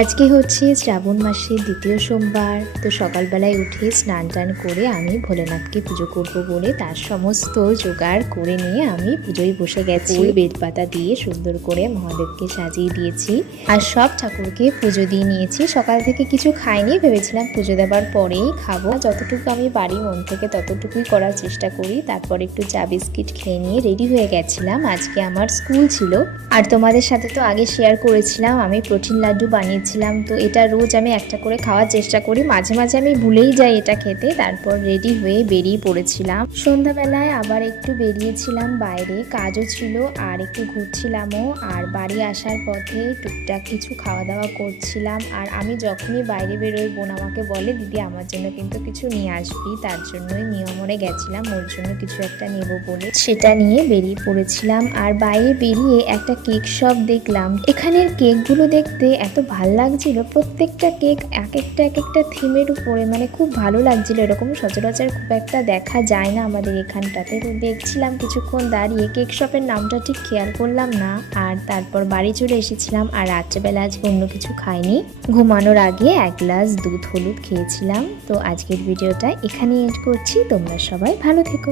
আজকে হচ্ছে শ্রাবণ মাসের দ্বিতীয় সোমবার। তো সকালবেলায় উঠে স্নান টান করে আমি ভোলেনাথকে পুজো করব বলে তার সমস্ত জোগাড় করে নিয়ে আমি পুজোয় বসে গেছি। বেলপাতা দিয়ে সুন্দর করে মহাদেবকে সাজিয়ে দিয়েছি আর সব ঠাকুরকে পুজো দিয়ে নিয়েছি। সকাল থেকে কিছু খাইনি, ভেবেছিলাম পুজো দেওয়ার পরেই খাবো। যতটুকু আমি পারি মন থেকে ততটুকুই করার চেষ্টা করি। তারপর একটু চা বিস্কিট খেয়ে নিয়ে রেডি হয়ে গেছিলাম। আজকে আমার স্কুল ছিল আর তোমাদের সাথে তো আগে শেয়ার করেছিলাম আমি প্রোটিন লাড্ডু বানিয়েছিলাম। তো এটা রোজ আমি একটা করে খাওয়ার চেষ্টা করি, মাঝে মাঝে আমি ভুলেই যাই এটা খেতে। তারপর রেডি হয়ে বেরিয়ে পড়েছিলাম। সন্ধ্যাবেলায় আবার একটু বেরিয়েছিলাম বাইরে, কাজও ছিল আর একটু ঘুরছিলামও। আর বাড়ি আসার পথে টুকটাক কিছু খাওয়া দাওয়া করছিলাম। আর আমি যখনই বাইরে বেরোই বোন আমাকে বলে, দিদি আমার জন্য কিন্তু কিছু নিয়ে আসবি। তার জন্যই নিয়মনে গেছিলাম ওর জন্য কিছু একটা নেব বলে, সেটা নিয়ে বেরিয়ে পড়েছিলাম। আর বাইরে বেরিয়ে একটা কেক শপ দেখলাম। এখানের কেকগুলো দেখতে এত ভাল লাগছিল, প্রত্যেকটা কেক এক একটা থিমের উপরে, মানে খুব ভালো লাগছিল। এরকম সচরাচর খুব একটা দেখা যায় না আমাদের এখানটাতে। তো দেখছিলাম কিছুক্ষণ দাঁড়িয়ে, কেক শপের নামটা ঠিক খেয়াল করলাম না। আর তারপর বাড়ি চলে এসেছিলাম। আর রাত্রেবেলা আজকে অন্য কিছু খাইনি, ঘুমানোর আগে এক গ্লাস দুধ হলুদ খেয়েছিলাম। তো আজকের ভিডিওটা এখানে এন্ড করছি। তোমরা সবাই ভালো থেকো।